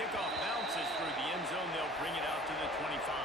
kickoff bounces through the end zone. They'll bring it out to the 25.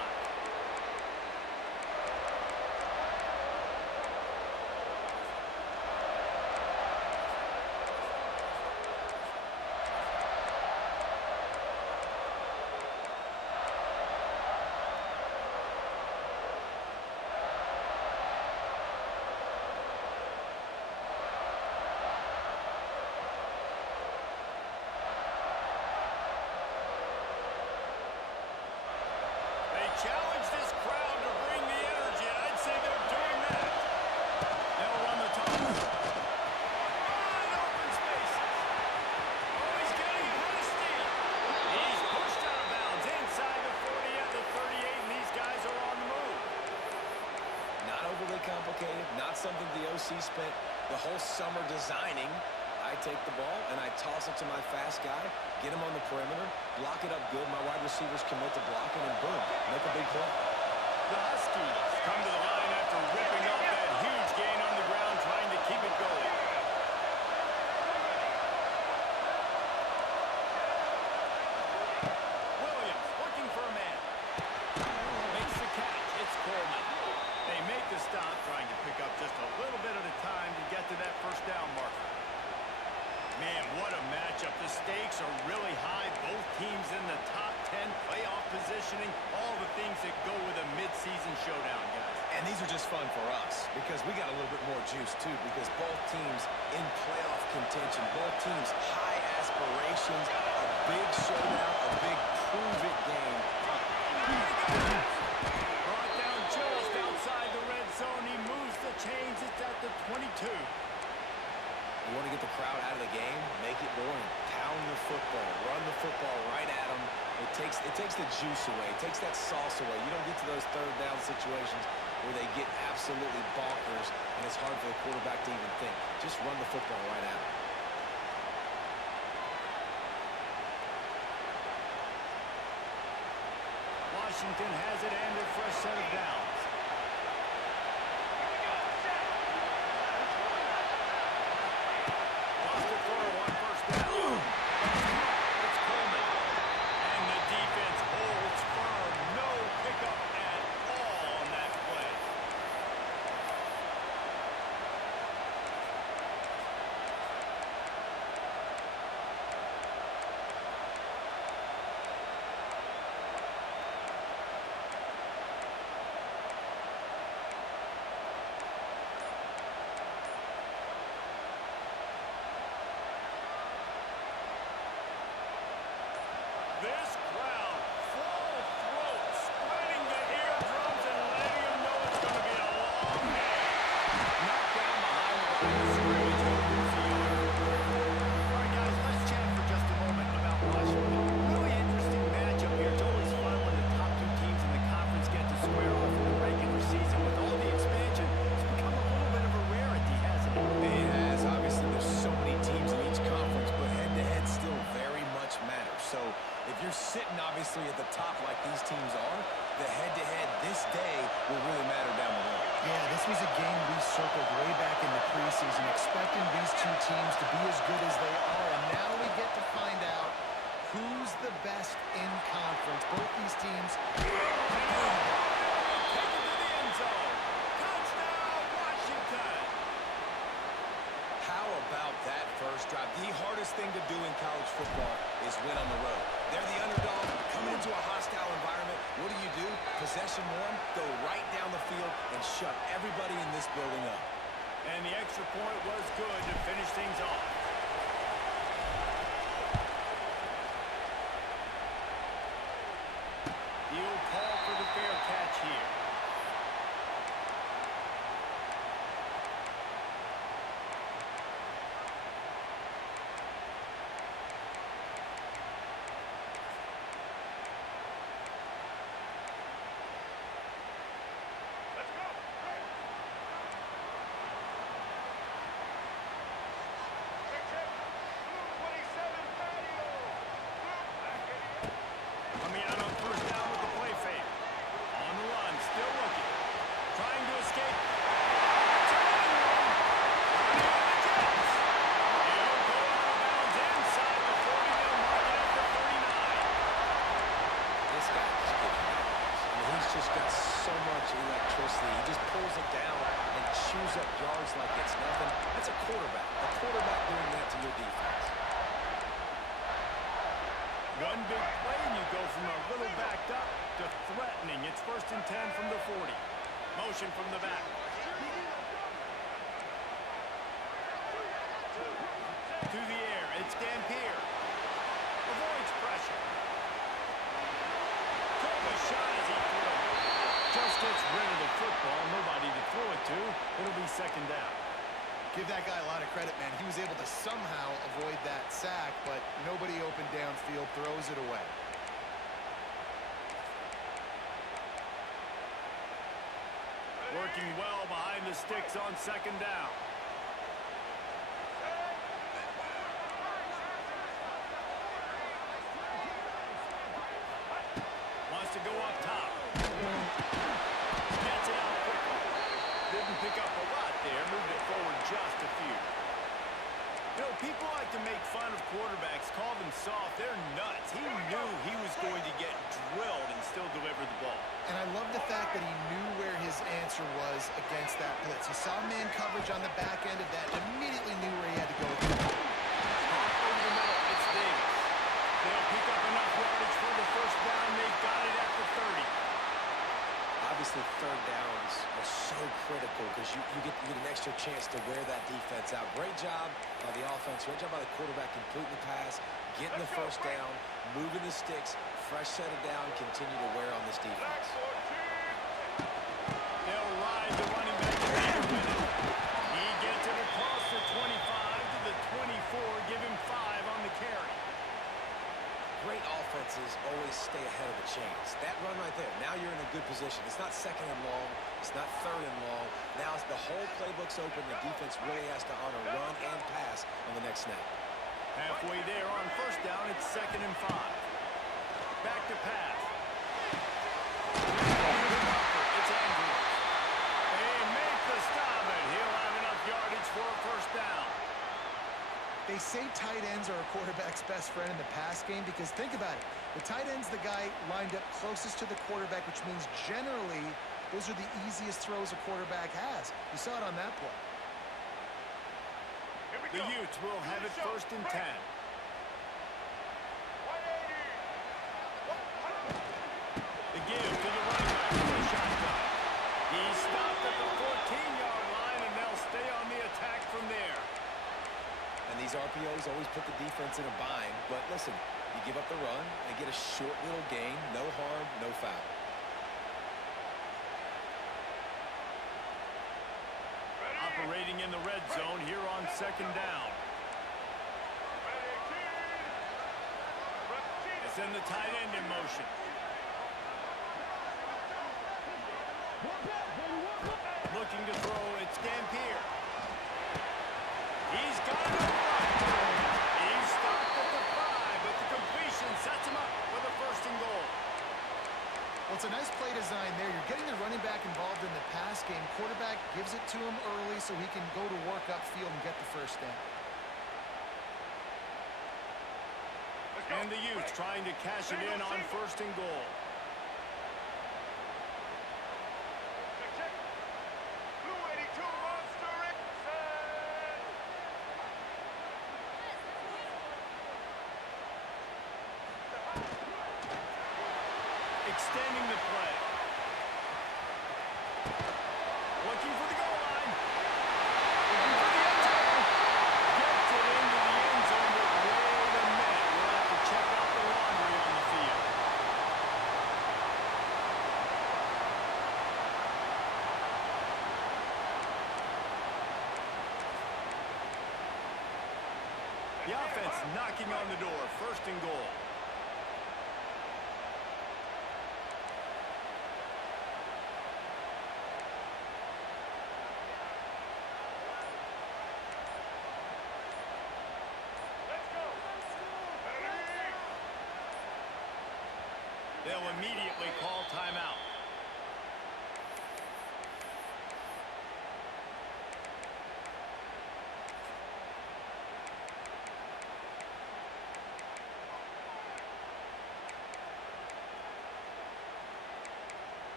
Challenge this crowd to bring the energy. I'd say they're doing that. They'll run the top. Wide open spaces. Oh, he's getting ahead of steam. He's pushed out of bounds inside the 40 at the 38, and these guys are on the move. Not overly complicated, not something the OC spent the whole summer designing. I take the ball and I toss it to my fast guy, get him on the perimeter, block it up good. My wide receivers commit to blocking, and boom, make a big play. The Huskies come to the line after ripping off that huge gain on the ground, trying to keep it going. Williams looking for a man. Makes the catch. It's Coleman. They make the stop, trying to pick up just a little bit at a time to get to that first down marker. Man, what a matchup. The stakes are really high. Both teams in the top 10, playoff positioning, all the things that go with a mid-season showdown, guys. And these are just fun for us because we got a little bit more juice, too, because both teams in playoff contention, both teams high aspirations, a big showdown, a big prove-it game. Brought down just outside the red zone. He moves the chains. It's at the 22. You want to get the crowd out of the game? Make it boring. Pound the football. Run the football right at them. It takes the juice away. It takes that sauce away. You don't get to those third down situations where they get absolutely bonkers, and it's hard for the quarterback to even think. Just run the football right at them. Washington has it and a fresh set of downs. This crowd, full throat, spreading the eardrums and letting them know it's going to be a long day. Knocked down behind the line of scrimmage. All right, guys, let's chat for just a moment about Washington. Really interesting matchup here. It's always fun when the top two teams in the conference get to square off in the regular season. With all the expansion, it's become a little bit of a rarity, hasn't it? It has. Obviously, there's so many teams in each conference, but head-to-head still very much matters. So if you're sitting, obviously, at the top like these teams are, the head-to-head this day will really matter down the road. Yeah, this was a game we circled way back in the preseason, expecting these two teams to be as good as they are, and now we get to find out who's the best in conference. Both these teams... Take it to the end zone. Touchdown, Washington. How about that first drive? The hardest thing to do in college football is win on the road. They're the underdog, coming into a hostile environment. What do? Possession one, go right down the field and shut everybody in this building up. And the extra point was good to finish things off. He'll call for the fair catch here. chews up yards like it's nothing. That's a quarterback. A quarterback doing that to your defense. One big play, and you go from a little backed up to threatening. It's 1st and 10 from the 40. Motion from the back. To the air, it's Dampier. Avoids pressure. Took a shot as he threw it. Just gets rid of the football. Nobody to throw it to. It'll be 2nd down. Give that guy a lot of credit, man. He was able to somehow avoid that sack, but nobody open downfield, throws it away. Working well behind the sticks on 2nd down. Wants to go up top. Gets it out quickly. Didn't pick up a lot there. Moved it forward just a few. You know, people like to make fun of quarterbacks, call them soft. They're nuts. He knew he was going to get drilled and still deliver the ball. And I love the fact that he knew where his answer was against that blitz. He saw man coverage on the back end of that and immediately knew where he had to go. Over the middle, it's Davis. They'll pick up enough yardage for the 1st down. They've got it at the 30. Obviously, 3rd downs are so critical because you get an extra chance to wear that defense out. Great job by the offense. Great job by the quarterback completing the pass, getting the 1st down, moving the sticks, fresh set of down, continue to wear on this defense. They'll ride the running back with it. He gets it across the 25 to the 24. Give him 5 on the carry. Great offenses always stay ahead of the chains. That run right there, now you're in a good position. It's not 2nd and long. It's not 3rd and long. Now it's the whole playbook's open. The defense really has to honor run and pass on the next snap. Halfway there on 1st down, it's 2nd and 5. Back to pass. It's Andrews. They make the stop, and he'll have enough yardage for a 1st down. They say tight ends are a quarterback's best friend in the pass game because think about it. The tight end's the guy lined up closest to the quarterback, which means generally those are the easiest throws a quarterback has. You saw it on that play. The Utes will have it 1st and 10. The give to the running back for the shotgun. He's stopped at the 14-yard line, and they'll stay on the attack from there. And these RPOs always put the defense in a bind. But listen, you give up the run, they get a short little gain, no harm, no foul. Operating in the red zone here on 2nd down. They send the tight end in motion. Looking to throw, it's Dampier. He's got it up front. He's stopped at the 5, but the completion sets him up for the 1st and goal. Well, it's a nice play design there. You're getting the running back involved in the pass game. Quarterback gives it to him early so he can go to work upfield and get the 1st down. And the Utes trying to cash it in on 1st and goal. Extending the play. Looking for the goal line. Looking for the end zone. Gets it into the end zone, but wait a minute. We'll have to check out the laundry on the field. The offense knocking on the door. 1st and goal. They'll immediately call timeout.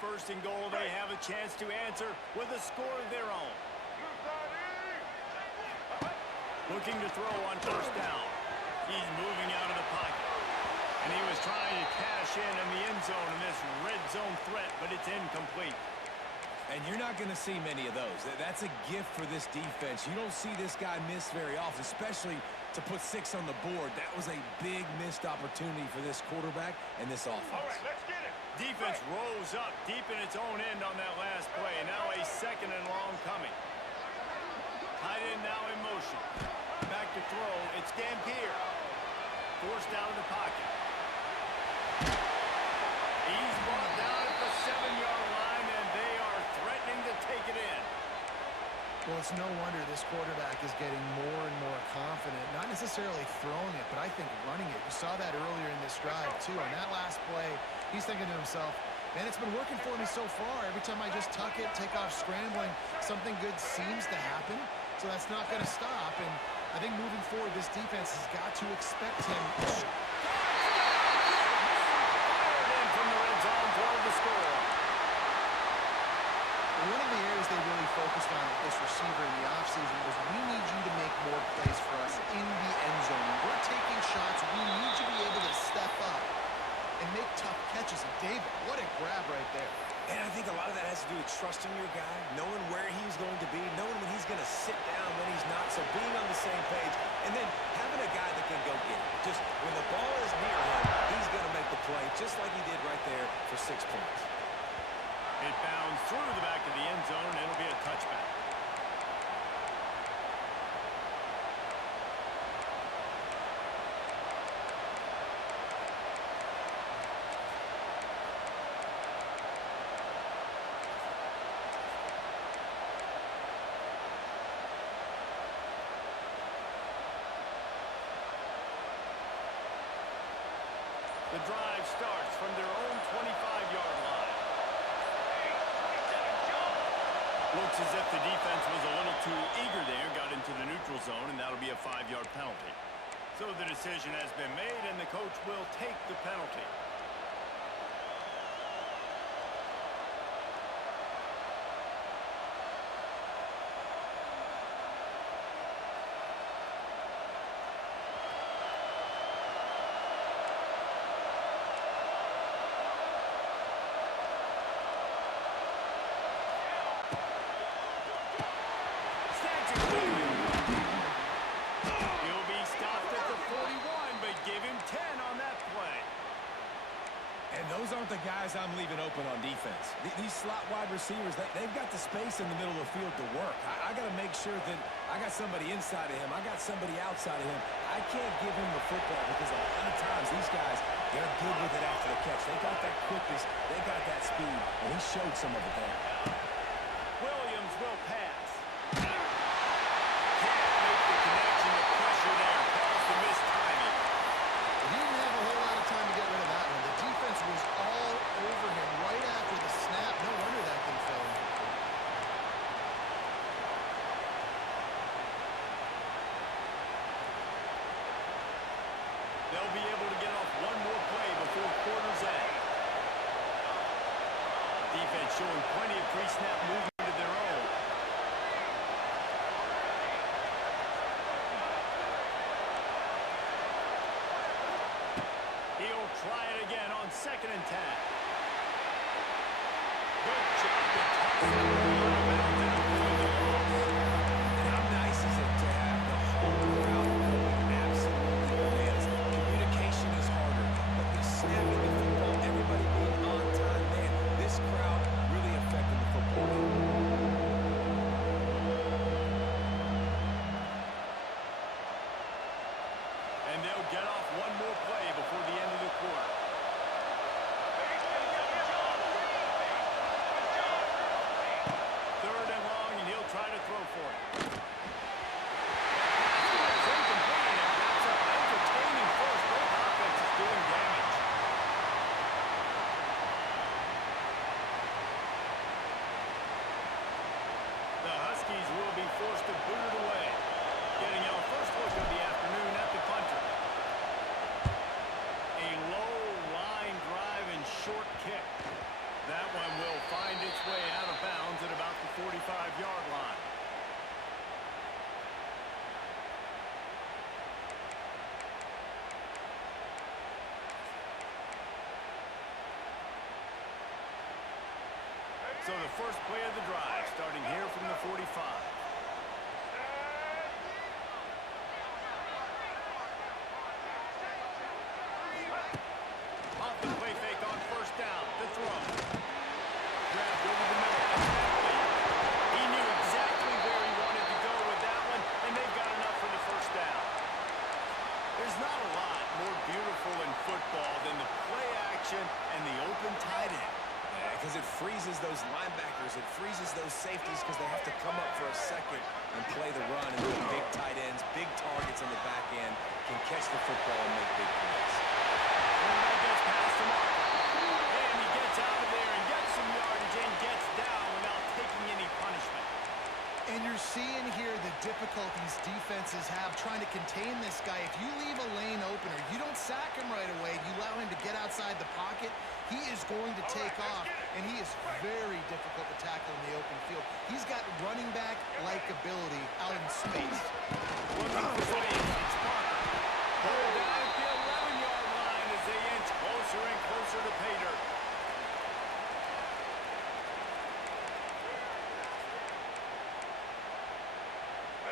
first and goal, they have a chance to answer with a score of their own. Looking to throw on first down. He's moving out of the pocket. And he was trying to cash in the end zone in this red zone threat, but it's incomplete. And you're not going to see many of those. That's a gift for this defense. You don't see this guy miss very often, especially to put 6 on the board. That was a big missed opportunity for this quarterback and this offense. All right, let's get it. Defense rose up deep in its own end on that last play. Now a second and long coming. Tight end now in motion. Back to throw. It's Dampier. Forced out of the pocket. He's brought down at the 7-yard line, and they are threatening to take it in. Well, it's no wonder this quarterback is getting more and more confident. Not necessarily throwing it, but I think running it. You saw that earlier in this drive, too. On that last play, he's thinking to himself, man, it's been working for me so far. Every time I just tuck it, take off scrambling, something good seems to happen. So that's not going to stop. And I think moving forward, this defense has got to expect him. Fired in from the red zone for the score. One of the areas they really focused on with this receiver in the offseason was we need you to make more plays for us in the end zone. When we're taking shots, we need you to be able to step up and make tough catches. And David, what a grab right there. And I think a lot of that has to do with trusting your guy, knowing where he's going to be, knowing when he's going to sit down, when he's not, so being on the same page, and then having a guy that can go get it. Just when the ball is near him, he's going to make the play, just like he did right there for 6 points. It bounds through the back of the end zone, and it'll be a touchback. The drive starts from their own 25-yard line. Looks as if the defense was a little too eager there, got into the neutral zone, and that'll be a 5-yard penalty. So the decision has been made, and the coach will take the penalty. He'll be stopped at the 41, but give him 10 on that play. And those aren't the guys I'm leaving open on defense. These slot wide receivers, they've got the space in the middle of the field to work. I got to make sure that I got somebody inside of him. I got somebody outside of him. I can't give him the football because a lot of times these guys, they're good with it after the catch. They got that quickness. They got that speed, and he showed some of it there. Williams will pass. Can't make the connection. The pressure there caused the missed timing. He didn't have a whole lot of time to get rid of that one. The defense was all over him right after the snap. No wonder that thing fell in. They'll be able to get off one more play before quarter's end. Defense showing plenty of pre-snap movement of their own. He'll try it again on 2nd and 10. Good job to toss that ball out of bounds. And how nice is it to have the whole crowd going absolutely bananas? Communication is harder, but the snapping the football, everybody being on time, man, this crowd really affecting the football game. And they'll get off one more play before the end of the quarter. Third and long, and he'll try to throw for it. It's incomplete, and it wraps up entertaining first. Both offenses doing damage. The Huskies will be forced to boot it away. Getting our first look of the afternoon at the punter. A low line drive and short kick. That one will first play of the drive, starting here from the 45. Off the play fake on first down. The throw. Grabbed over the middle. He knew exactly where he wanted to go with that one, and they've got enough for the first down. There's not a lot more beautiful in football than the play action and the open tight end. Yeah, because it freezes those linebackers. It freezes those safeties because they have to come up for a second and play the run. And the big tight ends, big targets on the back end can catch the football and make big plays. Quarterback gets past the mark. And he gets out of there and gets some yardage and gets down without taking any punishment. And you're seeing here the difficulties defenses have trying to contain this guy. If you leave a lane open or you don't sack him right away, you allow him to get outside the pocket, he is going to take off, and he is very difficult to tackle in the open field. He's got running back-like ability out in space. Looking for space. It's Parker. Pulled down at the 11-yard line as they inch closer and closer to pay dirt.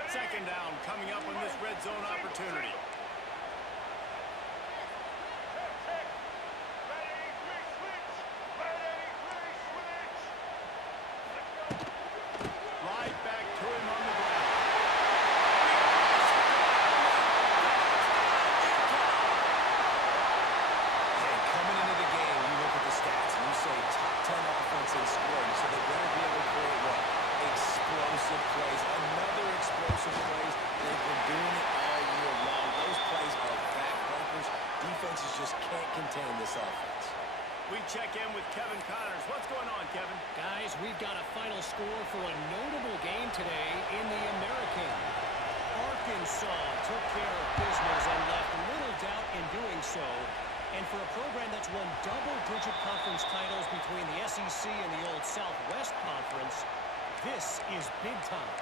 Second down coming up on this red zone opportunity. Right back to him on the ground. And coming into the game, you look at the stats and you say top 10 offense in scoring, so they better be able to create what? Explosive plays. Another explosive plays. They've been doing it all year long. Those plays are backbreakers. Defenses just can't contain this offense. We check in with Kevin Connors. What's going on, Kevin? Guys, we've got a final score for a notable game today in the American. Arkansas took care of business and left little doubt in doing so. And for a program that's won double-digit conference titles between the SEC and the old Southwest Conference, this is big time.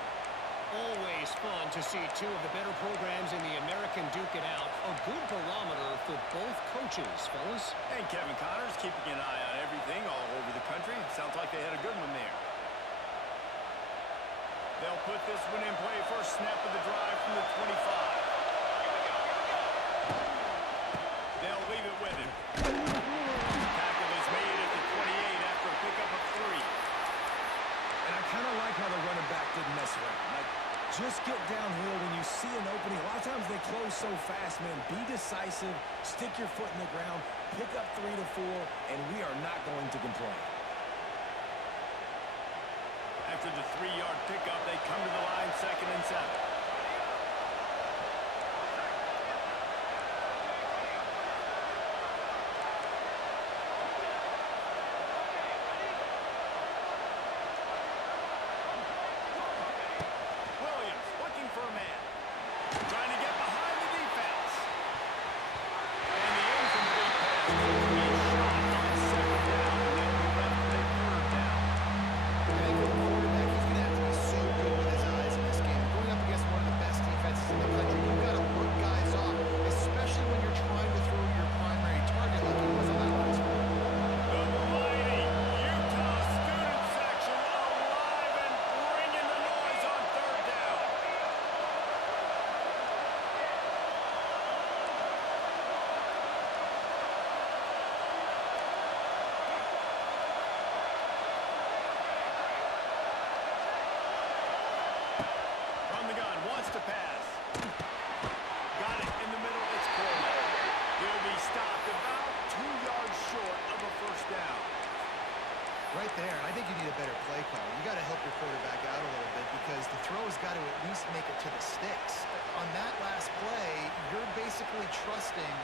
Always fun to see two of the better programs in the American duke it out. A good barometer for both coaches, fellas. And Kevin Connors keeping an eye on everything all over the country. Sounds like they had a good one there. They'll put this one in play. First snap of the drive from the 25. They'll leave it with him. Tackle is made at the 28 after a pickup of 3. And I kind of like how the running back didn't mess around. Like, just get downhill when you see an opening. A lot of times they close so fast, man. Be decisive, stick your foot in the ground, pick up 3 to 4, and we are not going to complain. After the 3-yard pickup, they come to the line, 2nd and 7. Right there, I think you need a better play call. You got to help your quarterback out a little bit because the throw has got to at least make it to the sticks. On that last play, you're basically trusting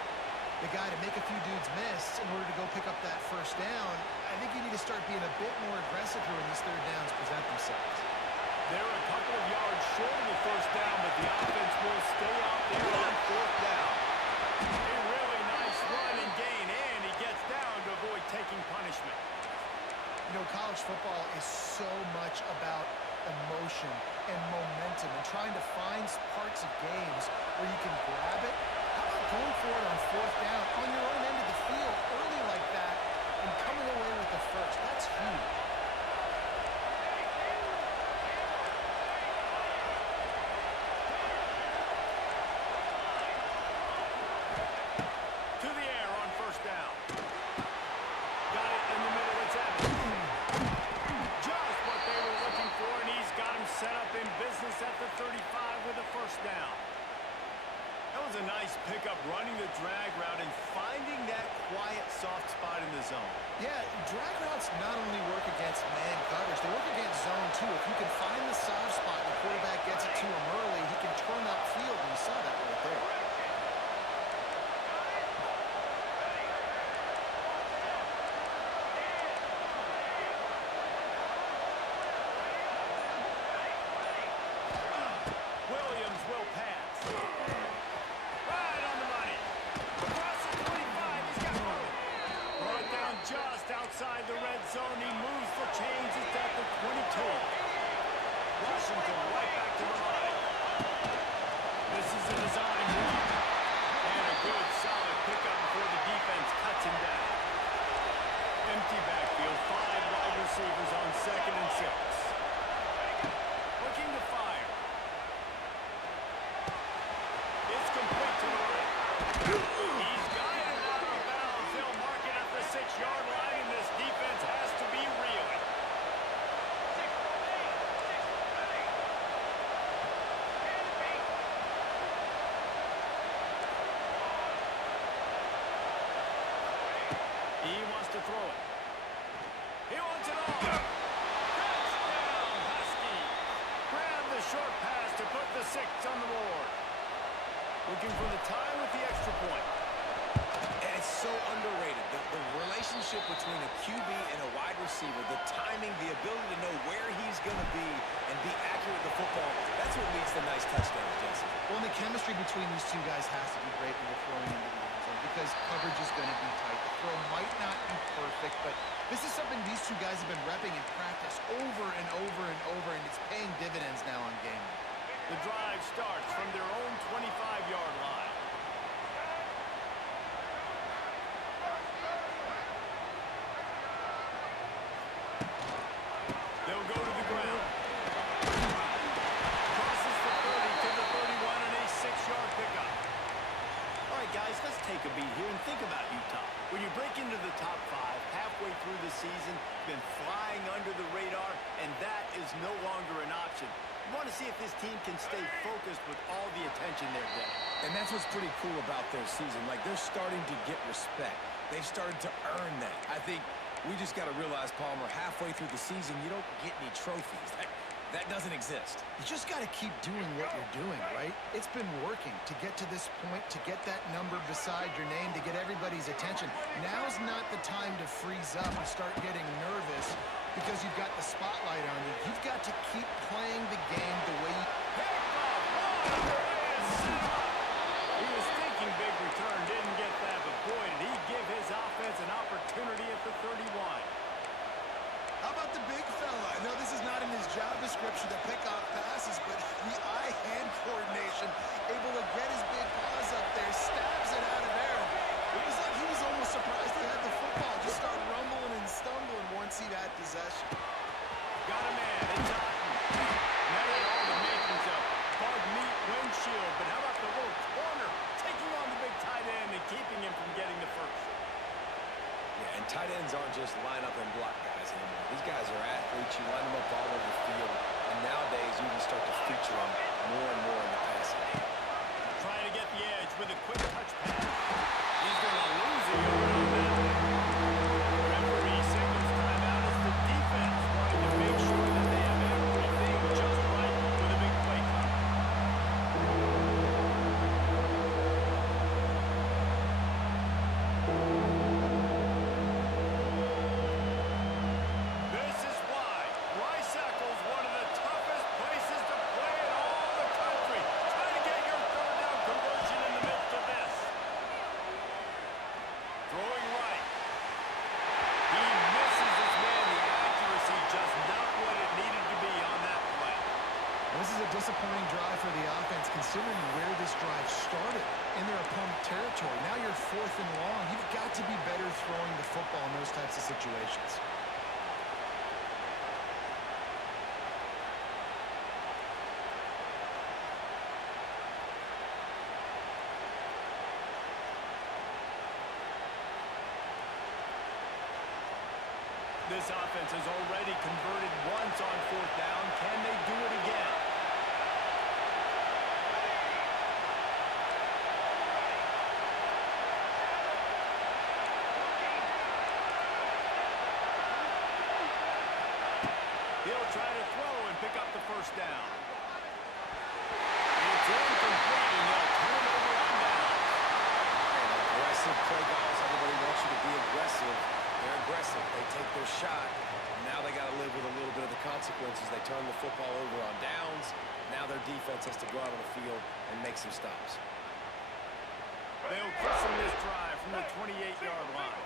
the guy to make a few dudes miss in order to go pick up that first down. I think you need to start being a bit more aggressive here when these third downs present themselves. They're a couple of yards short of the first down, but the offense will stay out there on 4th down. A really nice run and gain, and he gets down to avoid taking punishment. You know, college football is so much about emotion and momentum and trying to find parts of games where you can grab it. How about going for it on 4th down on your own end of the field early like that and coming away with the first? That's huge. Williams will pass. Right on the money. Across the 25. He's got room. Brought down just outside the red zone. He moves for change. It's at the 22. Washington right back to the line. This is a design move. And a good, solid pickup before the defense cuts him down. Empty backfield. 5 wide receivers on 2nd and 6. Looking to fire. It's complete to the right. He's got it out of bounds. They'll mark it at the 6-yard line, and this defense has to be reeling. He wants to throw it. He wants it all. Touchdown, Huskies. Grab the short pass to put the 6 on the board. Looking for the tie with the extra point. And it's so underrated. The relationship between a QB and a wide receiver, the timing, the ability to know where he's going to be and be accurate with the football, that's what leads to nice touchdowns, Jesse. Well, and the chemistry between these two guys has to be great when they're throwing into the end zone because coverage is going to be tight. The throw might not be perfect, but this is something these two guys have been repping in practice over and over and over, and it's paying dividends now on game day. The drive starts from their own 25-yard line. They'll go to the ground. Crosses the 30 to the 31 and a 6-yard pickup. All right, guys, let's take a beat here and think about Utah. When you break into the top 5 halfway through the season, been flying under the radar, and that is no longer an option. You want to see if this team can stay focused with all the attention they're getting. And that's what's pretty cool about their season. Like, they're starting to get respect. They've started to earn that. I think we just got to realize, Palmer, halfway through the season, you don't get any trophies. That doesn't exist. You just got to keep doing what you're doing, right? It's been working to get to this point, to get that number beside your name, to get everybody's attention. Now's not the time to freeze up and start getting nervous because you've got the spotlight on you. You've got to keep playing the game the way you... He was thinking big return, didn't get that, but boy, did he give his offense an opportunity at the 31. How about the big fella? I know this is not in his job description to pick off passes, but the eye-hand coordination, able to get his big paws up there, stabs it out of there. It was like he was almost surprised he had the football. Just start rumbling and stumbling once he'd had possession. Got a man, it's Otten. Now he had all the makings of bug meat windshield, but how about the little corner taking on the big tight end and keeping him from getting the first? Yeah, and tight ends aren't just line up and block guys anymore. These guys are athletes. You line them up all over the field. And nowadays, you can start to feature them more and more in the passing game. Trying to get the edge with a quick touch pass. He's going to lose a yard on that. Referee signals timeout as the defense wanting to make sure that they have everything just right with a big play clock. This is why Rice-Eccles, one of the toughest places to play in all the country. Try to get your third down conversion in the midst of this. Throwing right. He misses his man. The accuracy just not what it needed to be on that play. This is a disappointing drive for the offense, considering where this drive started in their opponent territory. Now you're 4th and long. You've got to be better throwing the football in those types of situations. This offense has already converted once on 4th down. Can they do it again? He'll try to throw and pick up the first down. It's incomplete, and they'll turn it over on down. And aggressive play calls. Everybody wants you to be aggressive. They're aggressive. They take their shot. Now they got to live with a little bit of the consequences. They turn the football over on downs. Now their defense has to go out on the field and make some stops. They'll christen this drive from the 28-yard line.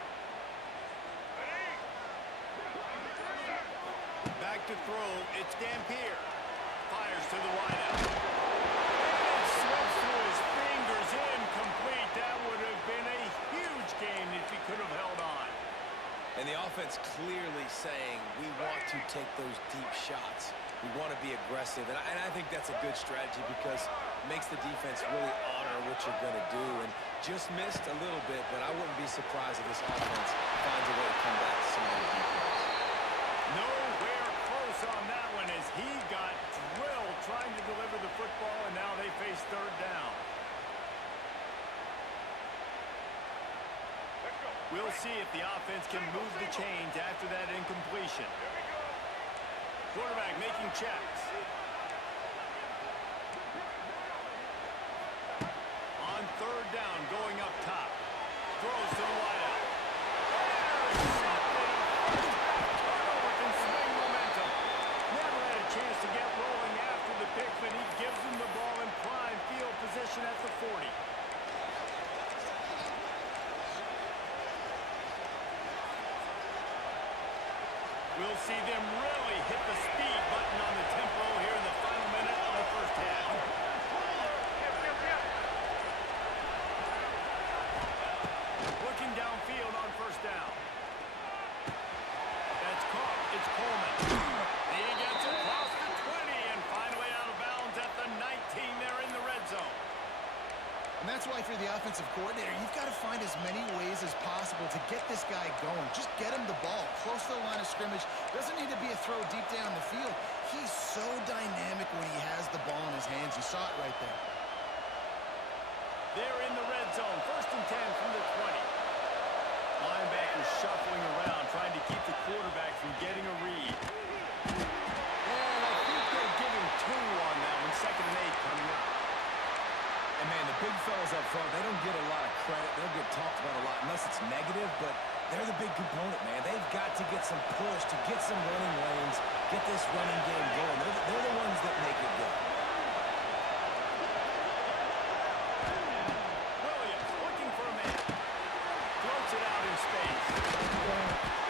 Back to throw. It's Dampier. Fires to the wideout. It slips through his fingers. Incomplete. That would have been a huge gain if he could have held on. And the offense clearly saying, we want to take those deep shots. We want to be aggressive. And I think that's a good strategy because it makes the defense really honor what you're going to do. And just missed a little bit, but I wouldn't be surprised if this offense finds a way to come back to some of the defense. Nowhere close on that one as he got drilled trying to deliver the football, and now they face third down. We'll see if the offense can move the chains after that incompletion. Quarterback making checks. On third down, going up top. Throws to the wideout. Turnover can swing momentum. Never had a chance to get rolling after the pick, but he gives him the ball in prime field position at the 40. We'll see them really hit the speed button on the tempo here in the final minute of the first half. Looking downfield on first down. That's caught. It's Coleman. He gets across the 20 and finally out of bounds at the 19 there in the red zone. And that's why for the offensive coordinator, you've got to find as many ways as possible to get this guy going. Just get him the ball close to the line of scrimmage. Doesn't need to be a throw deep down the field. He's so dynamic when he has the ball in his hands. You saw it right there. They're in the red zone. First and 10 from the 20. Linebackers shuffling around, trying to keep the quarterback from getting a read. And I think they'll give him 2 on that one. Second and 8 coming up. And, man, the big fellas up front, they don't get a lot of credit. They don't get talked about a lot unless it's negative, but they're the big component, man. They've got to get some push, to get some running lanes, get this running game going. They're the ones that make it go. Williams looking for a man. Floats it out in space.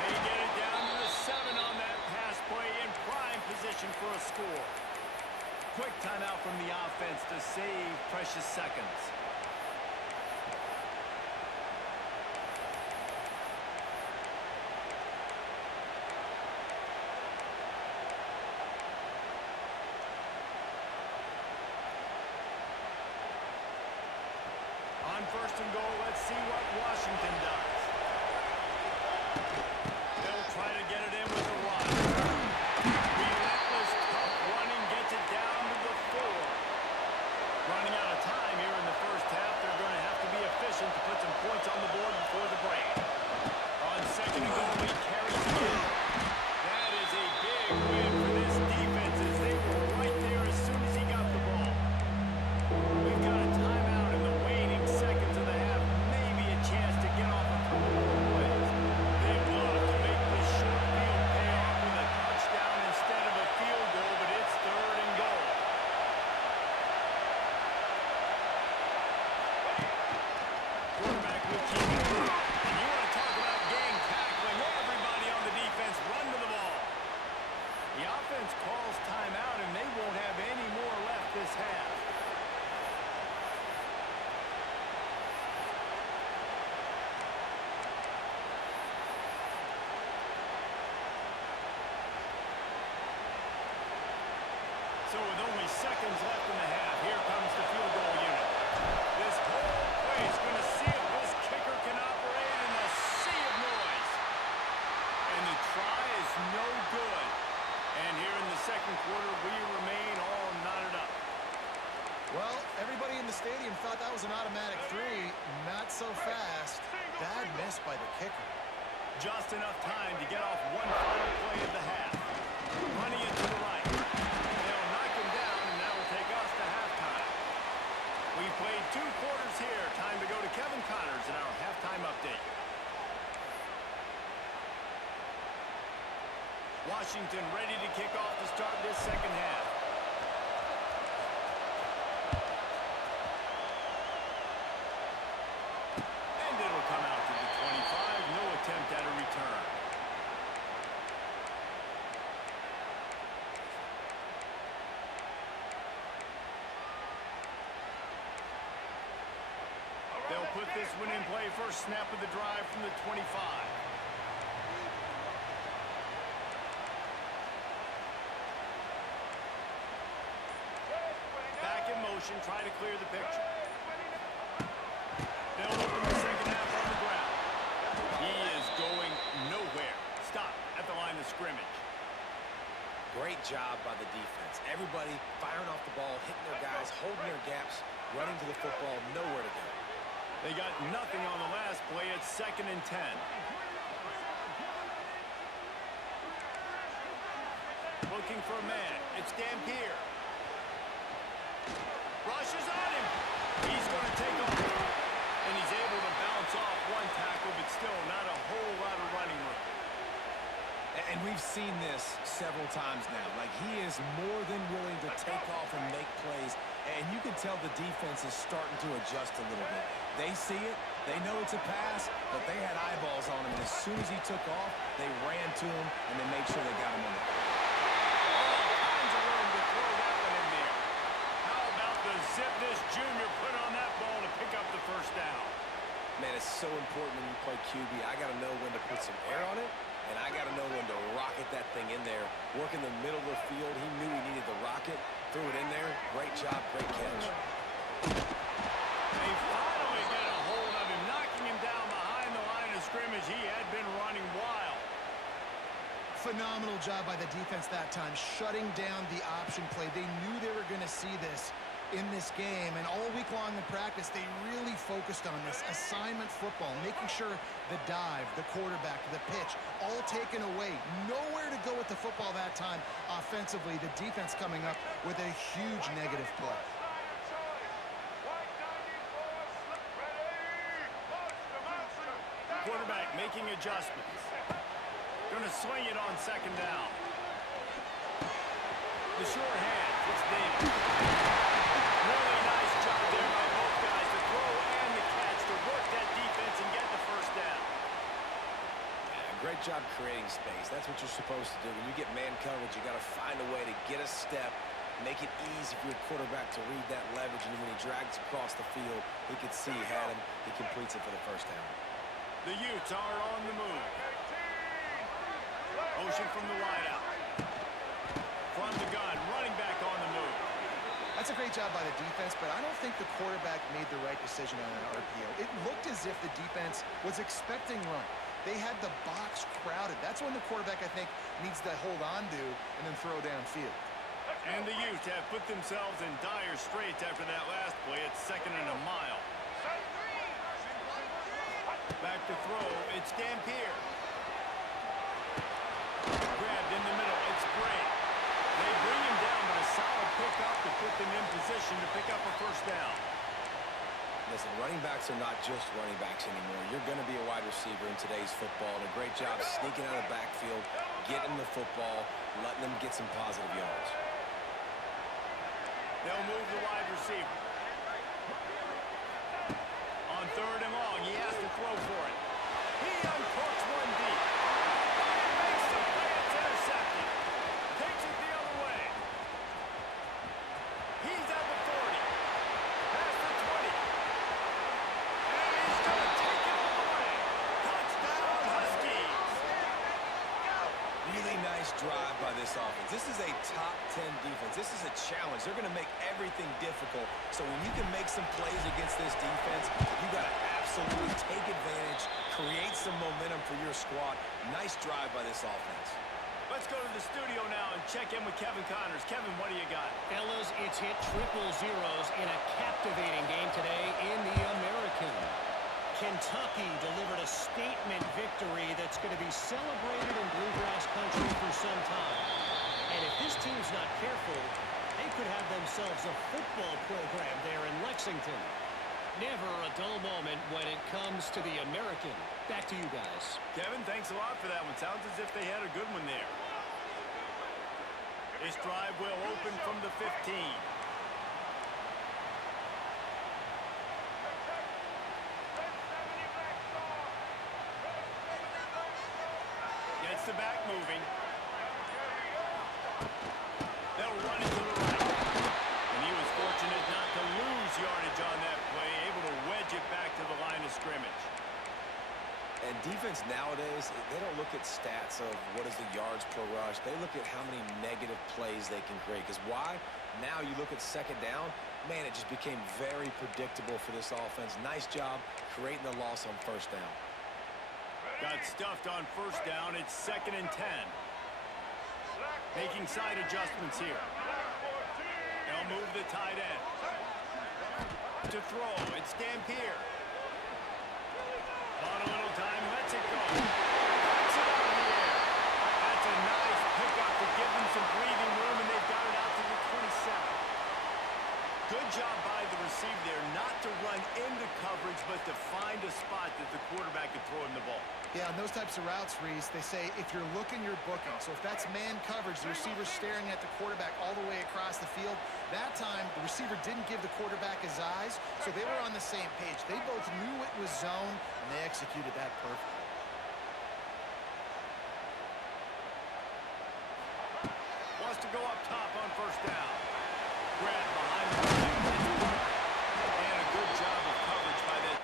They get it down to the 7 on that pass play in prime position for a score. Quick timeout from the offense to save precious seconds. On first and goal, let's see what Washington does. They'll try to get it in with a run. Relentless, tough running gets it down to the 4. Running out of time here in the first half. They're going to have to be efficient to put some points on the board before the break. On second and goal, he carries it in. That is a big win for this defense as they were right there as soon as he got the ball. We've got a timeout in the waning seconds of the half. Maybe a chance to get off a couple more plays. They love to make this short field pay off with a touchdown instead of a field goal, but it's third and goal. Quarterback will keep it. And you want to talk about gang tackling. Everybody on the defense run to the ball. The offense calls timeout, and they won't have any more left this half. So with only seconds left in the half, here comes the field goal unit. This whole play is going to see if this kicker can operate in a sea of noise. And the try is no good. And here in the second quarter, we remain all knotted up. Well, everybody in the stadium thought that was an automatic 3. Not so fast. Bad miss by the kicker. Just enough time to get off one final play of the half. Running it to the right. They'll knock him down, and that will take us to halftime. We've played 2 quarters here. Time to go to Kevin Connors in our halftime update. Lexington ready to kick off to start this second half. And it'll come out to the 25. No attempt at a return. They'll put this one in play first snap of the drive from the 25. Back in motion, try to clear the picture. They'll open the second half on the ground. He is going nowhere. Stop at the line of scrimmage. Great job by the defense. Everybody firing off the ball, hitting their guys, holding their gaps, running to the football, nowhere to go. They got nothing on the last play. It's 2nd and 10. Looking for a man. It's Dampier. Rushes on him. He's going to take off. And he's able to bounce off one tackle, but still not a whole lot of running room. And we've seen this several times now. Like, he is more than willing to take off and make plays. And you can tell the defense is starting to adjust a little bit. They see it. They know it's a pass, but they had eyeballs on him. And as soon as he took off, they ran to him, and they made sure they got him on the field. All kinds of room to throw that one in there. How about the zip this junior put on that ball to pick up the first down? Man, it's so important when you play QB. I got to know when to put some air on it, and I got to know when to rocket that thing in there. Work in the middle of the field. He knew he needed the rocket. Threw it in there. Great job. Great catch. They finally get a hold of him, knocking him down behind the line of scrimmage. He had been running wild. Phenomenal job by the defense that time, shutting down the option play. They knew they were going to see this in this game, and all week long in practice, they really focused on this assignment football, making sure the dive, the quarterback, the pitch, all taken away. Nowhere to go with the football that time offensively. The defense coming up with a huge negative play. Quarterback making adjustments. Going to swing it on 2nd down. The short hand, it's Davis. Really nice job there by both guys, the throw and the catch to work that defense and get the first down. Yeah, great job creating space. That's what you're supposed to do. When you get man coverage, you got to find a way to get a step, make it easy for your quarterback to read that leverage, and when he drags across the field, he can see he had him. He completes it for the first down. The Utes are on the move. Motion from the wideout. From the gun, running back on the move. That's a great job by the defense, but I don't think the quarterback made the right decision on an RPO. It looked as if the defense was expecting run. They had the box crowded. That's when the quarterback, I think, needs to hold on to and then throw downfield. And the Utes have put themselves in dire straits after that last play. It's 2nd and a mile. Back to throw. It's Dampier. Grabbed in the middle. It's Bray. They bring him down, but a solid pickup to put them in position to pick up a first down. Listen, running backs are not just running backs anymore. You're going to be a wide receiver in today's football. And a great job sneaking out of the backfield, getting the football, letting them get some positive yards. They'll move the wide receiver. On 3rd and long, he has to throw for it. He uncorks one deep. Makes the play, it's intercepted. Takes it the other way. He's at the 40. Past the 20. And he's going to take it all the way. Touchdown, Huskies. Really nice drive by this offense. This is a top 10 defense. This is a challenge. They're going to make everything difficult. So when you can make some plays against this defense, you got to absolutely take advantage, create some momentum for your squad. Nice drive by this offense. Let's go to the studio now and check in with Kevin Connors. Kevin, what do you got? Fellas, it's hit triple zeros in a captivating game today in the American. Kentucky delivered a statement victory that's going to be celebrated in Bluegrass country for some time. And if this team's not careful, they could have themselves a football program there in Lexington. Never a dull moment when it comes to the American. Back to you guys. Kevin, thanks a lot for that one. Sounds as if they had a good one there. This drive will open from the 15. Gets the back moving. They'll run it to the right. And he was fortunate not to lose yardage on that play, able to wedge it back to the line of scrimmage. And defense nowadays, they don't look at stats of what is the yards per rush. They look at how many negative plays they can create. Because why? Now you look at second down, man, it just became very predictable for this offense. Nice job creating the loss on first down. Got stuffed on first down. It's 2nd and 10. Making side adjustments here. They'll move the tight end. To throw, it's Dampier. On a little time, lets it go. Puts it out in the air. That's a nice pickup to give them some breathing room, and they've got it out to the 27. Good job by the receiver there, not to run into coverage, but to find a spot that the quarterback could throw him the ball. Yeah, on those types of routes, Reese, they say if you're looking, you're booking. So if that's man coverage, the receiver's staring at the quarterback all the way across the field. That time, the receiver didn't give the quarterback his eyes, so they were on the same page. They both knew it was zone, and they executed that perfectly. Wants to go up top on first down. Grab behind the line. And a good job of coverage by that.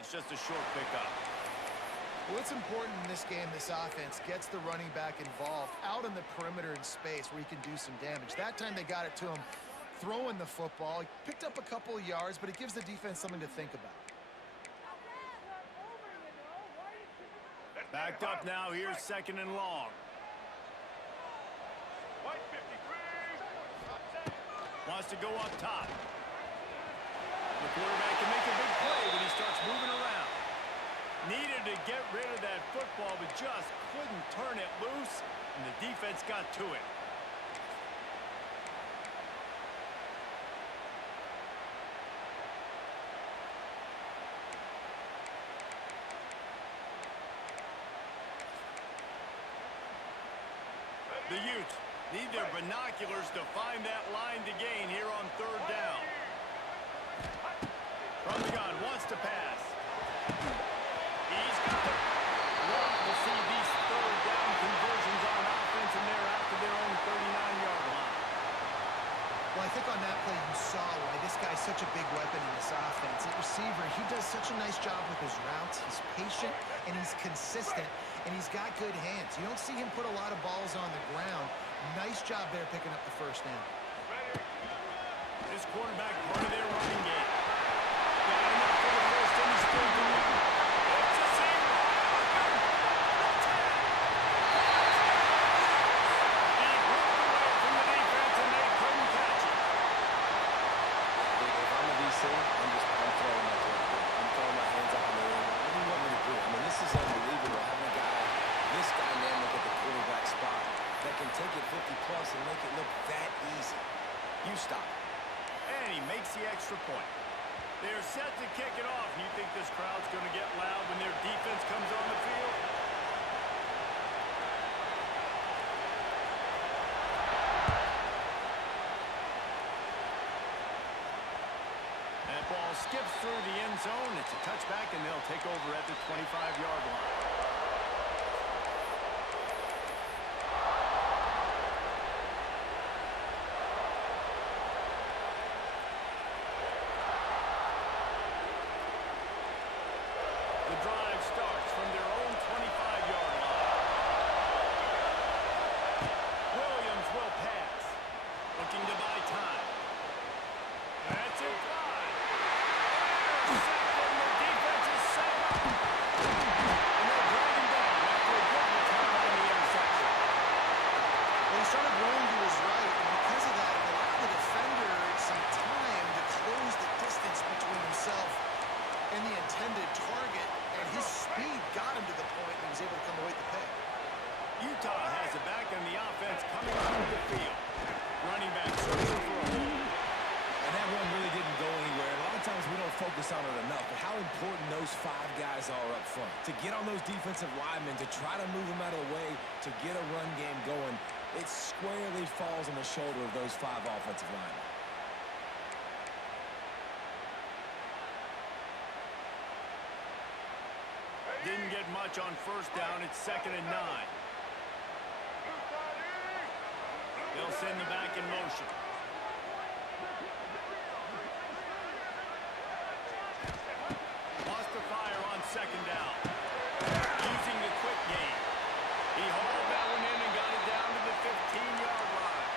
It's just a short pickup. Well, it's important in this game, this offense gets the running back involved out in the perimeter in space where he can do some damage. That time they got it to him throwing the football. He picked up a couple of yards, but it gives the defense something to think about. Backed up now. Here's 2nd and long. Wants to go up top. The quarterback can make a big play when he starts moving around. Needed to get rid of that football, but just couldn't turn it loose, and the defense got to it. The Utes need their binoculars to find that line to gain here on 3rd down. From the gun, wants to pass. He's got it. Love to see these 3rd down conversions on offense, and they're out to their own 39-yard line. Well, I think on that play you saw why this guy's such a big weapon in this offense. At receiver, he does such a nice job with his routes. He's patient, and he's consistent, and he's got good hands. You don't see him put a lot of balls on the ground. Nice job there picking up the first down. This quarterback part of their running game. Got enough for the first, and he's still doing it. It's a save. He broke away from the defense, and they couldn't catch it. If I'm a DC, I'm throwing my foot. I'm throwing my hands up in the air. What do you want me to do? I mean, this is unbelievable having a guy this dynamic at the quarterback spot that can take it 50-plus and make it look that easy. You stop. And he makes the extra point. They're set to kick it off. You think this crowd's going to get loud when their defense comes on the field? That ball skips through the end zone. It's a touchback, and they'll take over at the 25-yard line. The drive starts from their own 25-yard line. Williams will pass. Looking to buy time. That's it. Intercepted. The defense is set up. And they're driving down after a good return on the interception. Well, he started rolling to his right, and because of that, it allowed the defender some time to close the distance between himself and the intended target, and his speed got him to the point and he was able to come away with the pick. Utah has it back, and the offense coming onto the field. Running back searching for a hole. And that one really didn't go anywhere. A lot of times we don't focus on it enough, but how important those 5 guys are up front. To get on those defensive linemen, to try to move them out of the way, to get a run game going, it squarely falls on the shoulder of those 5 offensive linemen. Didn't get much on first down. It's 2nd and 9. They'll send the back in motion. Lost the fire on 2nd down. Using the quick game. He hauled that one in and got it down to the 15-yard line.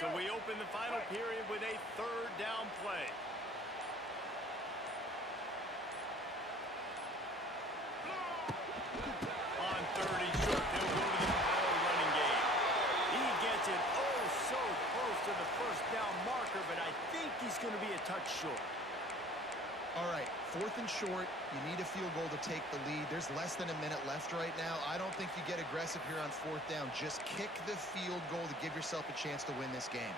So we open the final period with a 3rd down play. On 30 short, they'll go to the power running game. He gets it oh so close to the 1st down marker, but I think he's going to be a touch short. All right, 4th and short. You need a field goal to take the lead. There's less than a minute left right now. I don't think you get aggressive here on 4th down. Just kick the field goal to give yourself a chance to win this game.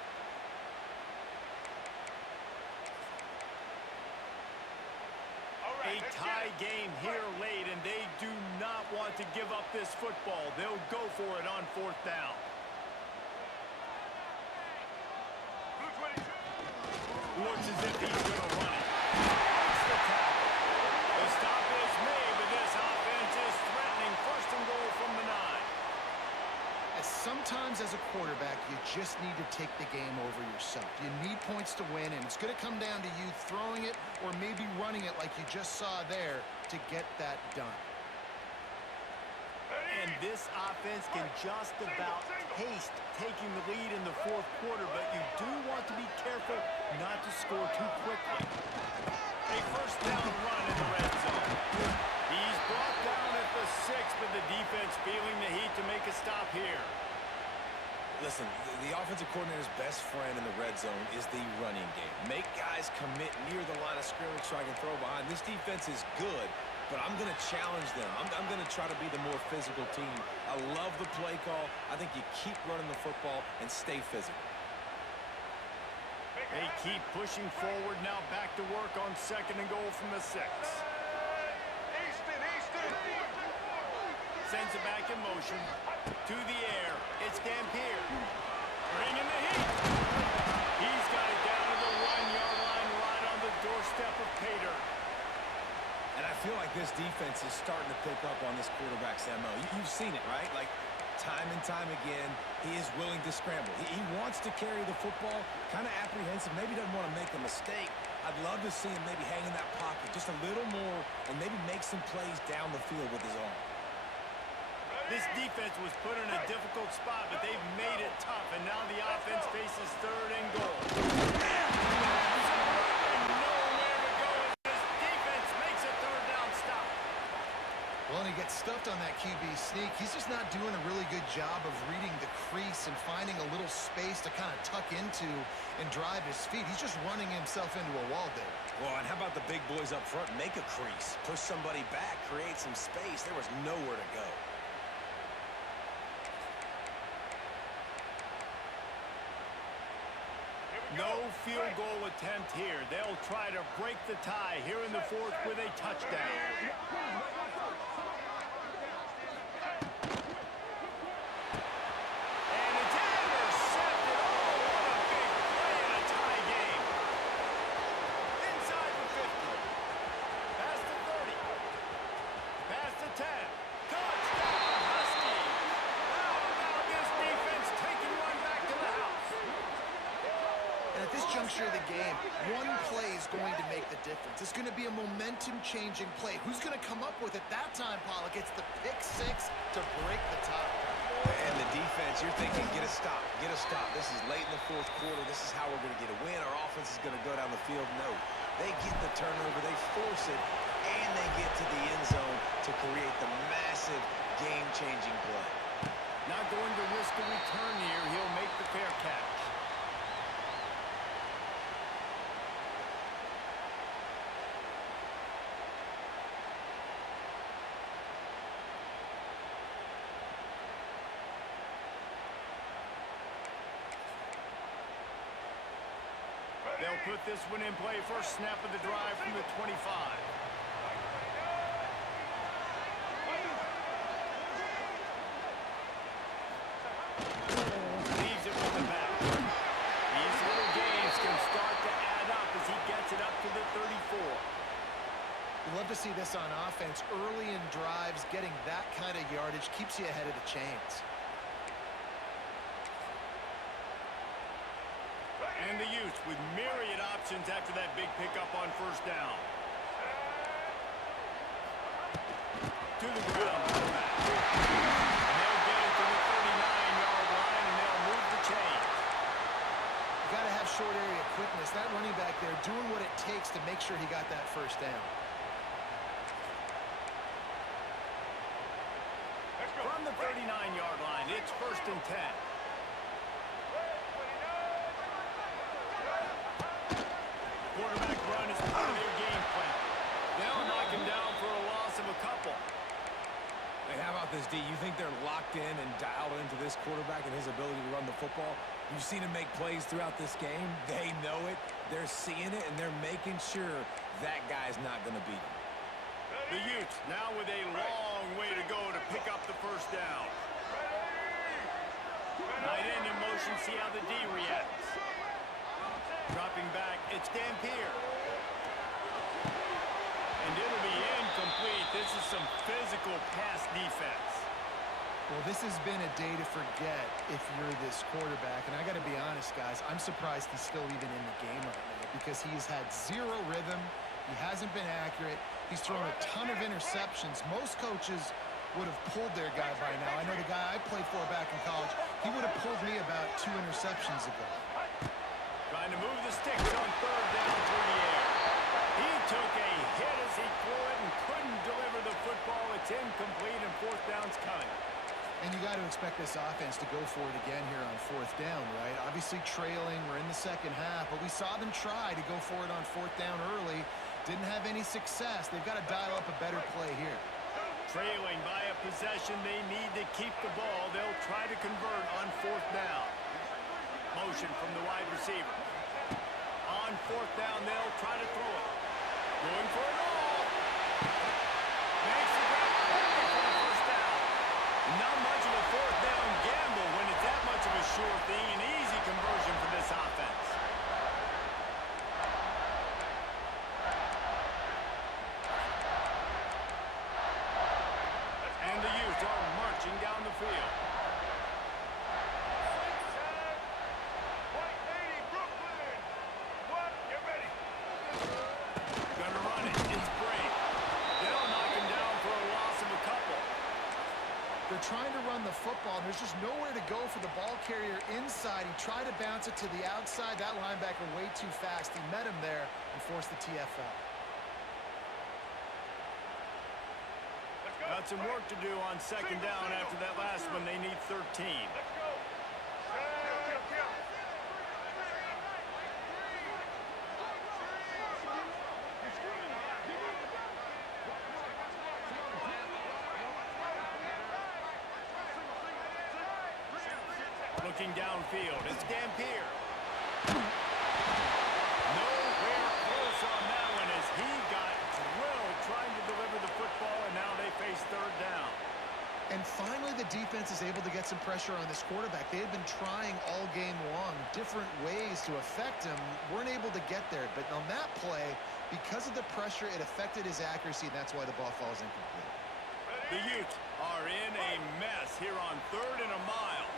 A tie game here late, and they do not want to give up this football. They'll go for it on 4th down. Looks as if he's going to run it. It's the tackle. The stop is made, but this offense is threatening 1st and goal from the 9. Sometimes as a quarterback, you just need to take the game over yourself. You need points to win, and it's going to come down to you throwing it or maybe running it like you just saw there to get that done. And this offense can just about taste taking the lead in the 4th quarter, but you do want to be careful not to score too quickly. A 1st down run in the red zone. He's brought down at the 6, but the defense feeling the heat to make a stop here. Listen, the offensive coordinator's best friend in the red zone is the running game. Make guys commit near the line of scrimmage so I can throw behind. This defense is good, but I'm going to challenge them. I'm going to try to be the more physical team. I love the play call. I think you keep running the football and stay physical. They keep pushing forward. Now back to work on 2nd and goal from the 6. Sends it back in motion. To the air. It's Dampier. Bringing the heat. He's got it down to the 1-yard line right on the doorstep of Pater. And I feel like this defense is starting to pick up on this quarterback's MO. You've seen it, right? Like, Time and time again, he is willing to scramble. He wants to carry the football, kind of apprehensive, maybe doesn't want to make a mistake. I'd love to see him maybe hang in that pocket just a little more and maybe make some plays down the field with his arm. This defense was put in a difficult spot, but they've made it tough, and now the offense faces 3rd and goal. Absolutely nowhere to go as this defense makes a 3rd down stop. Well, and he gets stuffed on that QB sneak. He's just not doing a really good job of reading the crease and finding a little space to kind of tuck into and drive his feet. He's just running himself into a wall there. Well, and how about the big boys up front? Make a crease, push somebody back, create some space. There was nowhere to go. No field goal attempt here. They'll try to break the tie here in the 4th with a touchdown. And it's intercepted. Oh, what a big play in a tie game. Inside the 50. Past the 30. Past the 10. Touchdown, Huskies. How about this defense taking one back to the house? And at this juncture of the game, one play is going to make the difference. It's going to be a momentum-changing play. Who's going to come up with it that time, Pollock? It's the pick 6 to break the tie. And the defense, you're thinking, get a stop, get a stop. This is late in the 4th quarter. This is how we're going to get a win. Our offense is going to go down the field. No, they get the turnover, they force it, and they get to the end zone to create the massive game-changing play. Not going to risk a return here. He'll make the fair catch. They'll put this one in play. First snap of the drive from the 25. Leaves it with the back. These little gains can start to add up as he gets it up to the 34. You love to see this on offense. Early in drives, getting that kind of yardage keeps you ahead of the chains. And the Utes with myriad options after that big pickup on first down. To the ground. And they'll get it to the 39-yard line, and they'll move the chains. You got to have short area quickness. That running back there doing what it takes to make sure he got that first down. From the 39-yard line, it's 1st and 10. Quarterback run is part of their game plan. They'll knock him down for a loss of a couple. Hey, how about this, D? You think they're locked in and dialed into this quarterback and his ability to run the football? You've seen him make plays throughout this game. They know it. They're seeing it, and they're making sure that guy's not going to beat him. The Utes now with a long way to go to pick up the first down. Tight end in motion, see how the D reacts. Dropping back, it's Dampier. And it'll be incomplete. This is some physical pass defense. Well, this has been a day to forget if you're this quarterback. And I got to be honest, guys, I'm surprised he's still even in the game right now because he's had zero rhythm. He hasn't been accurate. He's thrown a ton of interceptions. Most coaches would have pulled their guy by now. I know the guy I played for back in college, he would have pulled me about 2 interceptions ago. Trying to move the sticks on third down through the air. He took a hit as he threw it and couldn't deliver the football. It's incomplete and fourth down's coming. And you got to expect this offense to go for it again here on fourth down, right? Obviously trailing, we're in the second half, but we saw them try to go for it on fourth down early. Didn't have any success. They've got to dial up a better play here. Trailing by a possession, they need to keep the ball. They'll try to convert on fourth down. Motion from the wide receiver. On fourth down, they'll try to throw it. Going for it all. Makes the grab for the first down. Not much of a fourth down gamble when it's that much of a sure thing. An easy conversion for this offense. And the Utes are marching down the field. They're trying to run the football, and there's just nowhere to go for the ball carrier inside. He tried to bounce it to the outside. That linebacker way too fast. He met him there and forced the TFL. Got some work to do on second down after that last one. They need 13. Looking downfield, it's Dampier. Nowhere close on that one as he got drilled trying to deliver the football, and now they face third down. And finally, the defense is able to get some pressure on this quarterback. They had been trying all game long, different ways to affect him. Weren't able to get there, but on that play, because of the pressure, it affected his accuracy, and that's why the ball falls incomplete. The Utes are in a mess here on 3rd and a mile.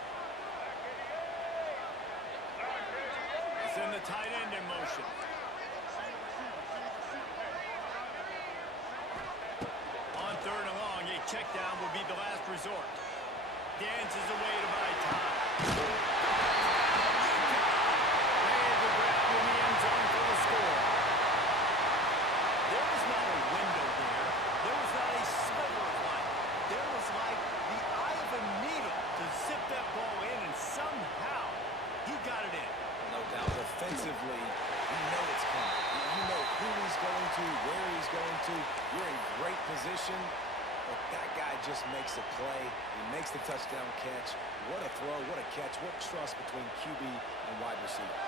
Send the tight end in motion. On 3rd and long, a check down will be the last resort. Dances away to buy time. Made the grab in the end zone for the score. There was not a window there. There was not a sliver of light. There was like the eye of a needle to zip that ball in, and somehow he got it in. No doubt. Defensively, you know it's coming. You know who he's going to, where he's going to. You're in great position, but that guy just makes a play. He makes the touchdown catch. What a throw, what a catch, what trust between QB and wide receiver.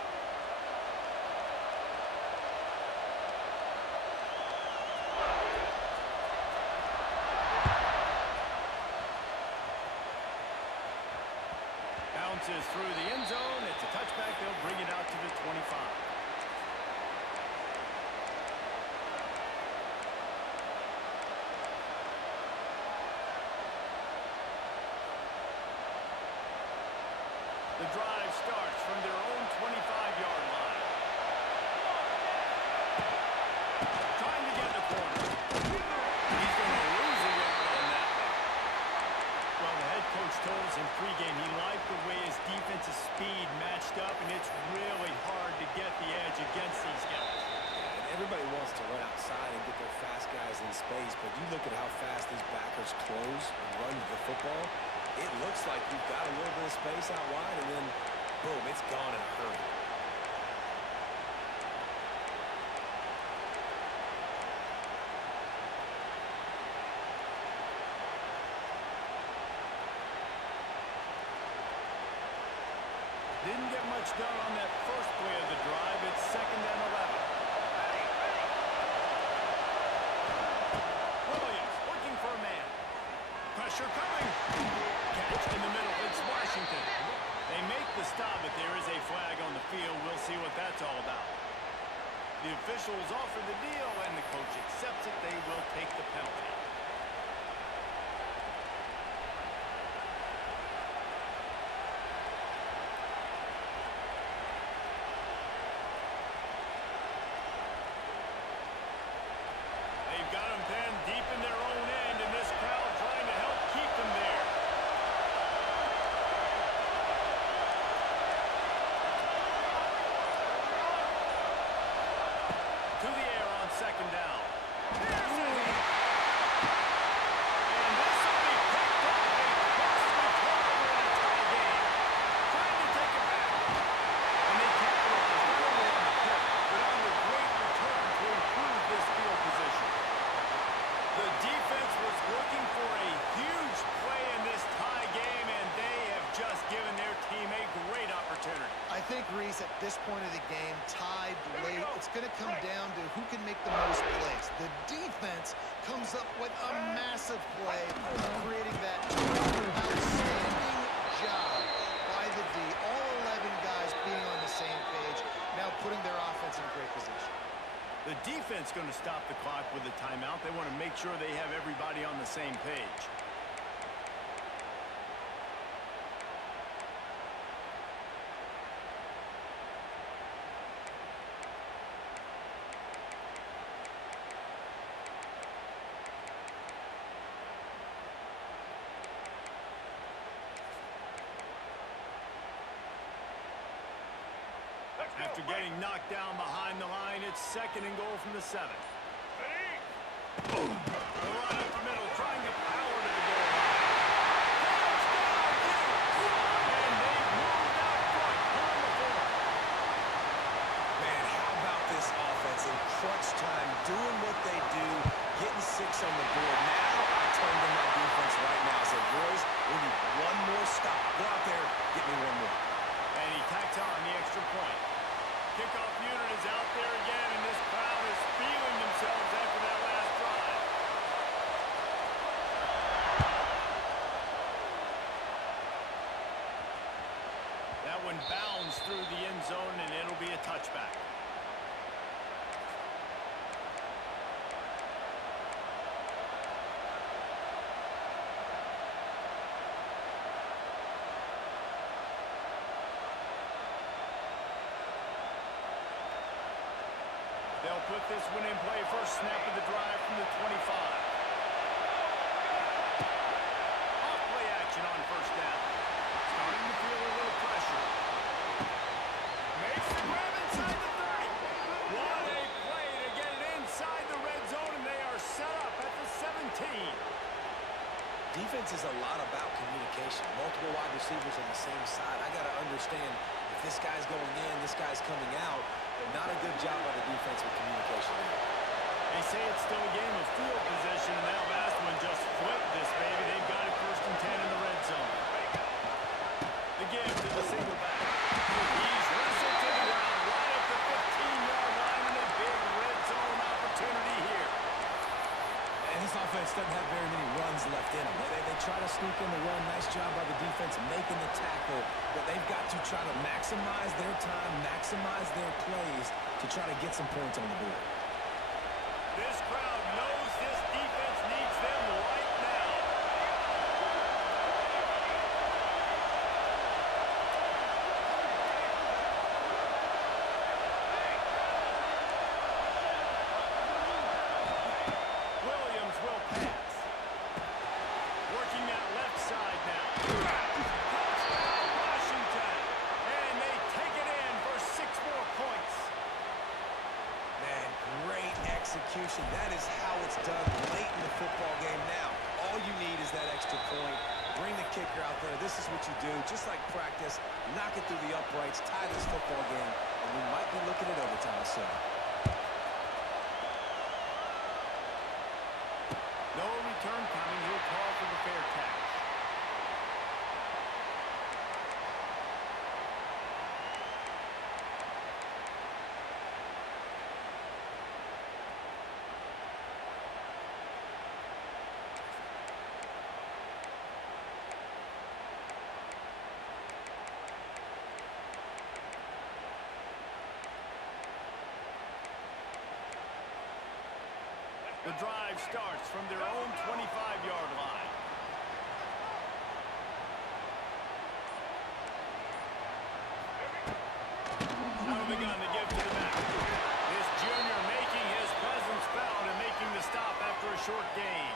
Bounces through the end zone. It's a touchback. They'll bring it out to the 25. The drive starts from their own 25-yard line. Trying to get the corner. He's going to lose a yard on that one. Well, the head coach told us in pregame he liked the way his defensive speed matched up, and it's really hard to get the edge against these guys. And everybody wants to run outside and get their fast guys in space, but you look at how fast these backers close and run the football, it looks like you've got a little bit of space out wide, and then, boom, it's gone in a hurry. Didn't get much done on that first play of the drive. It's 2nd and 11. Williams looking for a man. Pressure coming. Catch in the middle. It's Washington. They make the stop, but there is a flag on the field. We'll see what that's all about. The officials offer the deal, and the coach accepts it. They will take the penalty. They've got them pinned deep in their own end, and this crowd trying to help keep them there. To the air on 2nd down. There's a hit. And this will be picked up. A costly turnover in a tie game. Trying to take it back. And they capitalize not only on the pick, but on the great return to improve this field position. The defense was looking for a huge play in this tie game, and they have just given their team a great opportunity. I think, Reese, at this point of the game, tied late, it's going to come down to who can make the most plays. The defense comes up with a massive play, creating that outstanding job by the D. All 11 guys being on the same page, now putting their offense in great position. The defense going to stop the clock with a timeout. They want to make sure they have everybody on the same page. After getting knocked down behind the line, it's 2nd and goal from the 7. They'll run up the middle, trying to power to the goal line. And they've moved out front on the 4. Man, how about this offense in crunch time, doing what they do, getting 6 on the board. Now I turn to my defense right now. I said, boys, we need one more stop. Go out there, get me one more. And he tacks on the extra point. Kickoff unit is out there again, and this crowd is feeling themselves after that last drive. That one bounds through the end zone, and it'll be a touchback. They'll put this one in play. First snap of the drive from the 25. Off play action on first down. Starting to feel a little pressure. Makes the grab inside the 30. What a play to get it inside the red zone, and they are set up at the 17. Defense is a lot about communication. Multiple wide receivers on the same side. I got to understand if this guy's going in, this guy's coming out. Not a good job by the defense with communication there. They say it's still a game of field position, and now Bastman just flipped this baby. They've got it 1st and 10 in the red zone. The give to the single back. He's wrestled to the ground right at the 15-yard line, and a big red zone opportunity here. And this offense doesn't have very many runs left in them. They try to sneak in the run. Nice job by the defense making the tackle. But they've got to try to maximize their time, maximize their plays to try to get some points on the board. This crowd knows this defense needs them right now. Williams will pass. Working that left side now. Touchdown, Washington. And they take it in for 6 more points. Man, great execution. That is how it's done late in the football game now. All you need is that extra point. Bring the kicker out there. This is what you do. Just like practice, knock it through the uprights, tie this football game, and we might be looking at overtime soon. No return coming. He'll call for the fair catch. The drive starts from their own 25-yard line. Out of the gun to give to the back. This junior making his presence felt and making the stop after a short gain.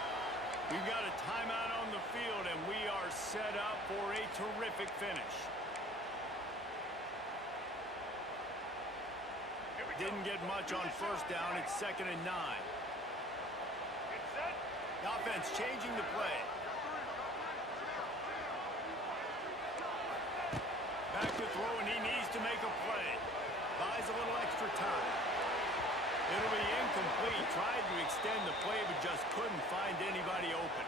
We've got a timeout on the field, and we are set up for a terrific finish. Didn't get much on first down. It's 2nd and 9. The offense changing the play. Back to throw, and he needs to make a play. Buys a little extra time. It'll be incomplete. Tried to extend the play, but just couldn't find anybody open.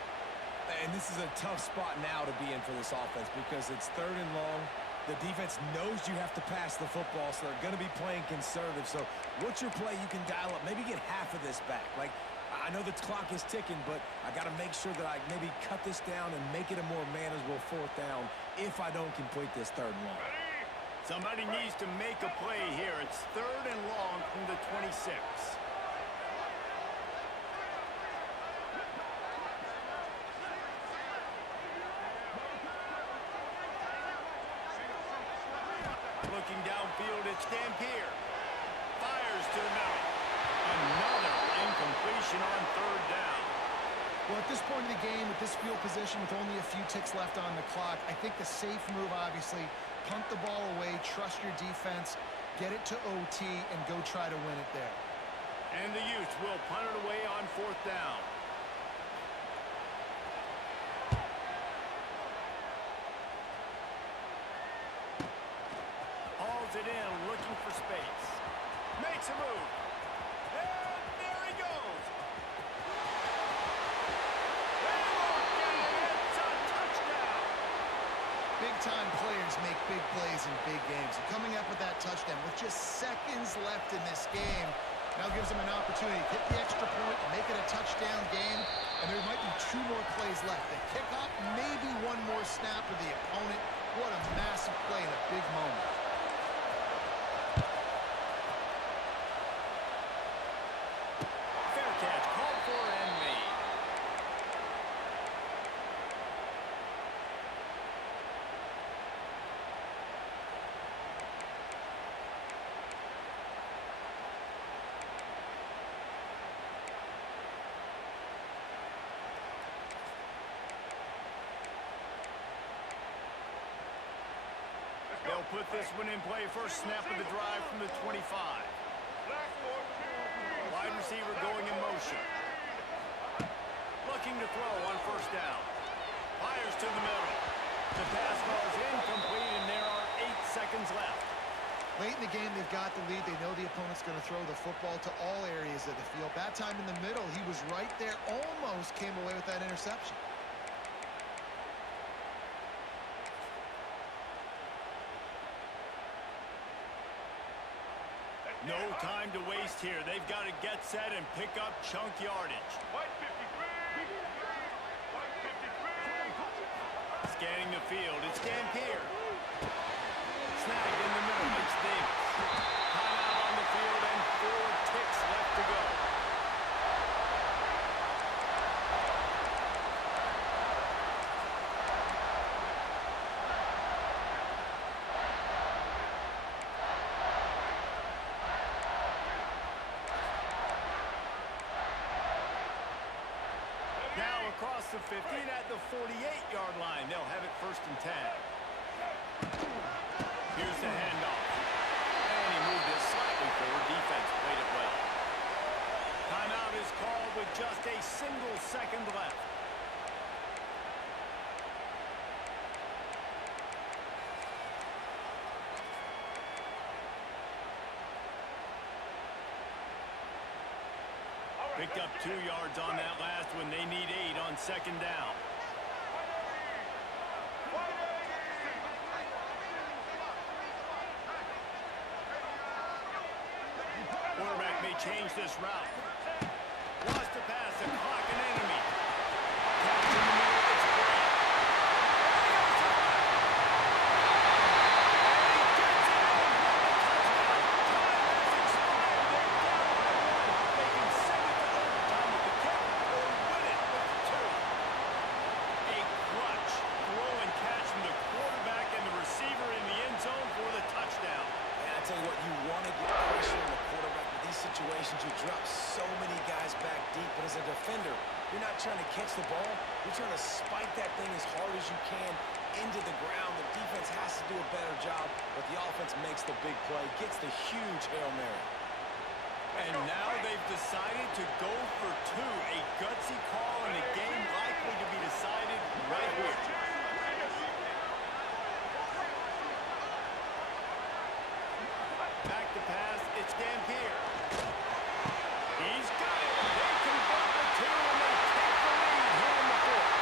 And this is a tough spot now to be in for this offense because it's 3rd and long. The defense knows you have to pass the football, so they're going to be playing conservative. So what's your play you can dial up? Maybe get half of this back. Like, I know the clock is ticking, but I got to make sure that I maybe cut this down and make it a more manageable 4th down if I don't complete this 3rd and long. Somebody needs to make a play here. It's 3rd and long from the 26. Looking downfield, it's Dampier. Fires to the middle. Another incompletion on 3rd down. Well, at this point of the game, with this field position, with only a few ticks left on the clock, I think the safe move, obviously, punt the ball away, trust your defense, get it to OT, and go try to win it there. And the Utes will punt it away on 4th down. Hauls it in, looking for space. Makes a move. And there he goes. And it's a touchdown. Big-time players make big plays in big games. And coming up with that touchdown with just seconds left in this game now gives them an opportunity to hit the extra point, make it a touchdown game, and there might be 2 more plays left. The kickoff, maybe 1 more snap with the opponent. What a massive play in a big moment. Fair catch, called for and made. They'll put this one in play. First snap of the drive from the 25. Wide receiver going in motion. Looking to throw on 1st down. Fires to the middle. The pass falls incomplete, and there are 8 seconds left. Late in the game, they've got the lead. They know the opponent's going to throw the football to all areas of the field. That time in the middle, he was right there. Almost came away with that interception. No time to waste here. They've got to get set and pick up chunk yardage. Scanning the field. It's Dampier. Snagged in the middle. It's Davis. Timeout on the field and 4 ticks left to go. Across the 50 and at the 48-yard line. They'll have it 1st and 10. Here's the handoff. And he moved it slightly forward. Defense played it well. Timeout is called with just a single second left. Picked up 2 yards on that last one. They need 8 on 2nd down. Quarterback may change this route. Lost the pass, a clock an enemy. Catch in the middle, it's great. You drop so many guys back deep, but as a defender, you're not trying to catch the ball. You're trying to spike that thing as hard as you can into the ground. The defense has to do a better job, but the offense makes the big play, gets the huge Hail Mary. And now they've decided to go for 2. A gutsy call, and the game likely to be decided right here. Back to pass, it's Dampier. He's got it. They convert the 2, and they take the lead here in the 4th.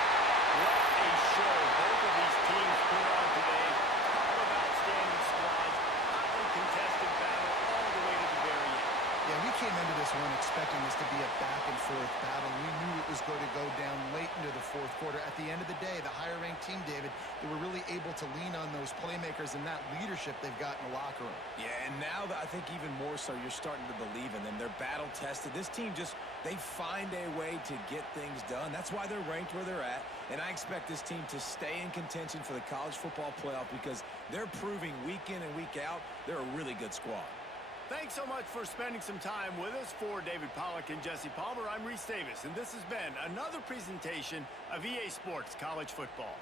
What a show both of these teams put on today. Couple of outstanding squads. Hotly contested battle all the way to the very end. Yeah, we came into this one expecting this to be a back-and-forth battle. We knew it was going to go down late into the 4th quarter. At the end of the day, the higher-ranked team, David, they were really able to lean on those playmakers and that leadership they've got in the locker room. Yeah, and now I think even more so, you're starting to believe in them. They're battle-tested. This team they find a way to get things done. That's why they're ranked where they're at. And I expect this team to stay in contention for the college football playoff because they're proving week in and week out they're a really good squad. Thanks so much for spending some time with us. For David Pollack and Jesse Palmer, I'm Reese Davis, and this has been another presentation of EA Sports College Football.